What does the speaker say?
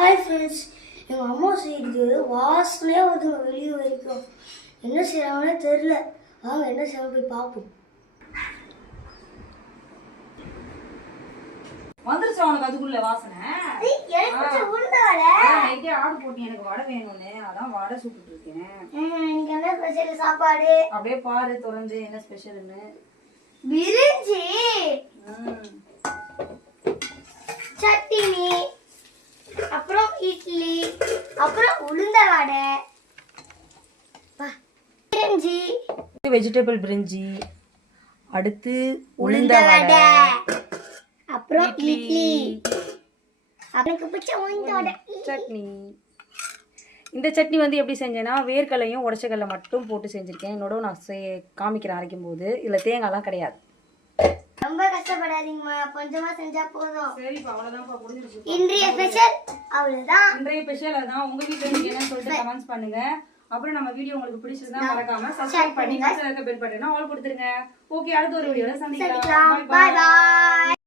Hi friends, எங்கள் அம்மா செய்யுது வாசனையாக வருதுங்க வெளியே வரைக்கும். என்ன செய்கிறாங்கன்னே தெரில. வாங்க என்ன செய்ய போய் பார்ப்போம். வந்துருச்சு உனக்கு அதுக்குள்ள வாசனை. நைட்டே ஆர்டர் போட்டு எனக்கு வடை வேணும்னு அதான் வடை சுட்டுட்டு இருக்கேன். இன்னைக்கு என்ன ஸ்பெஷல் சாப்பாடு? அப்படியே பாரு திறந்து என்ன ஸ்பெஷல்னு. பிரிஞ்சி, சட்னி, அப்புறம் இட்லி, அப்புறம் உளுந்த வடை, பிரிஞ்சி, வெஜிடபிள் பிரிஞ்சி, அடுத்து உளுந்த வடை, அப்புறம் இட்லி, அப்புறம் பிடிச்ச உளுந்த வடை, சட்னி. இந்த சட்னி வந்து எப்படி செஞ்சேன்னா வேர்க்கடலையும் உடச்சக்கடலை மட்டும் போட்டு செஞ்சுருக்கேன். என்னோட நான் காமிக்கிறேன் அரைக்கும் போது. இதில் தேங்காய்லாம் கிடையாது. ரொம்ப கஷ்டப்படாதீங்கம்மா, கொஞ்சமா செஞ்சா போதும். சரிப்பா, அவ்வளவுதான்ப்பா, முடிஞ்சிருச்சு. இன்றைய ஸ்பெஷல் அவ்வளவுதான். இன்றைய ஸ்பெஷல் அதான். உங்க வீட்ல நீங்க என்ன சொல்லிட்டு கமெண்ட்ஸ் பண்ணுங்க. அப்புறம் நம்ம வீடியோ உங்களுக்கு பிடிச்சிருந்தா மறக்காம சப்ஸ்கிரைப் பண்ணி பெல் பட்டனை ஆல் கொடுத்துருங்க. ஓகே, அடுத்த ஒரு வீடியோல சந்திக்கலாம். Bye by.